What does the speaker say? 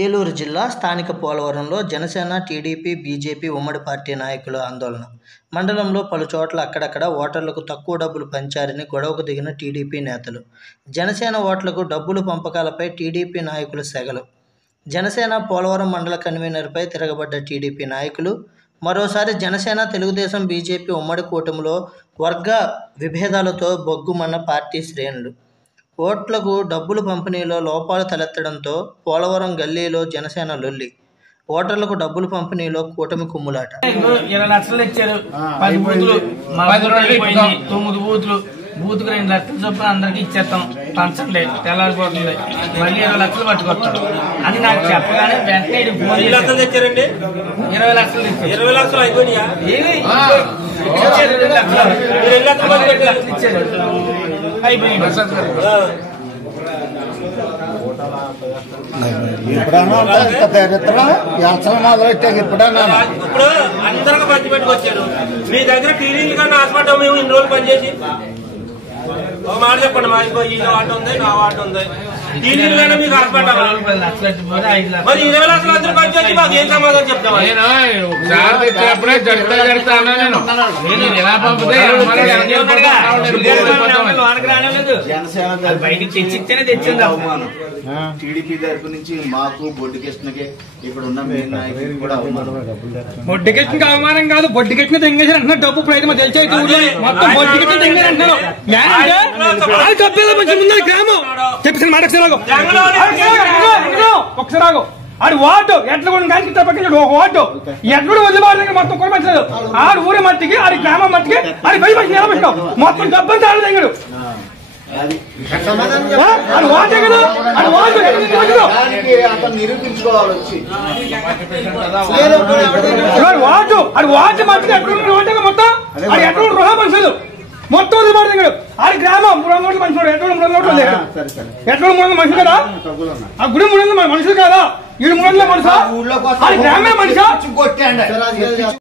ఏలూరు జిల్లా స్థానిక పోలవరంలో జనసేన, టీడీపీ, బీజేపీ ఉమ్మడి పార్టీ నాయకుల ఆందోళన. మండలంలో పలుచోట్ల అక్కడక్కడ ఓటర్లకు తక్కువ డబ్బులు పంచారని గొడవకు దిగిన టీడీపీ నేతలు. జనసేన ఓట్లకు డబ్బులు పంపకాలపై టీడీపీ నాయకులు సెగలు. జనసేన పోలవరం మండల కన్వీనర్పై తిరగబడ్డ టీడీపీ నాయకులు. మరోసారి జనసేన, తెలుగుదేశం, బీజేపీ ఉమ్మడి కూటమిలో వర్గ విభేదాలతో బొగ్గుమన్న పార్టీ శ్రేణులు. ఓట్లకు డబ్బులు పంపిణీలో లోపాలు తలెత్తడంతో పోలవరం గల్లీలో జనసేన లొల్లి. ఓటర్లకు డబ్బులు పంపిణీలో కూటమి కుమ్ములాట. 20 లక్షలు ఇచ్చారు, 10 బూతులు, 9 బూతులు, బూత్కు 2 లక్షలు చొప్పున అందరికి ఇచ్చేస్తాం, పంచండి తెల్లారిపోతుంది, మళ్ళీ 20 లక్షలు పట్టుకొస్తాడు అని నాకు చెప్పగానే వెంటనే ఫోన్ చేశారు. 20 లక్షలు ఇచ్చారు. 20 లక్షలు అయిపోయినాయా? ఇచ్చారు అయిపోయింది. ఇప్పుడు అందరికి పంచి పెట్టుకొచ్చారు. మీ దగ్గర టీవీలు కన్నా హాస్పిటల్ మేము ఇన్ని రోజులు పనిచేసి ఒక మాట చెప్పండి, మా ఈ వాటి ఉంది, నా వాటి ఉంది, టీవీలు కన్నా మీకు హాస్పిటల్ మరి 20 లక్షల అందరూ పనిచేసి మాకు ఏం సమాధానం చెప్తామా? బయటికి తెచ్చిస్తేనే తెచ్చింది అవమానం. టీడీపీ తరపు నుంచి మాకు బొడ్డుకృష్ణకి ఇక్కడ ఉన్న మెయిన్ నాయకులు కూడా బొడ్డుకృష్ణకి అవమానం కాదు, బొడ్డుకృష్ణ తెంగేసారు అంటున్నారు. డబ్బు ఇప్పుడు తెలిసే మొత్తం బొడ్డుకృష్ణ తెంగారు అంటున్నారు. గ్రామం చెప్పేసిన మాట ఒకసారి ఆగు. ఆడు వాటు ఎట్లా కూడా కానీ తప్పకుండా ఒక వాటు ఎట్లు వదిలిబాటు మొత్తం కూడా మంచిది. ఆడు ఊరి మట్టికి, ఆడి గ్రామం మట్టికి, ఆడి 10 మంది నిలబెట్టాం మొత్తం డబ్బంతా ఆడు తెంగడు. నిరూపించుకోవాలి వచ్చి వాటు ఆడు వాటి మట్టికి ఎట్లు మొత్తం ఆడు ఎట్లు గృహ మనుషులు మొత్తం వదిలిబాటు తెంగడు. ఆడి గ్రామం 300 మనుషులు, ఎట్లు 300 ఎట్లు 300 మనుషులు కదా, ఆ గుడి 300 మనుషులు కదా, 700 మనుషులు, ఆడి గ్రామే మనిషి.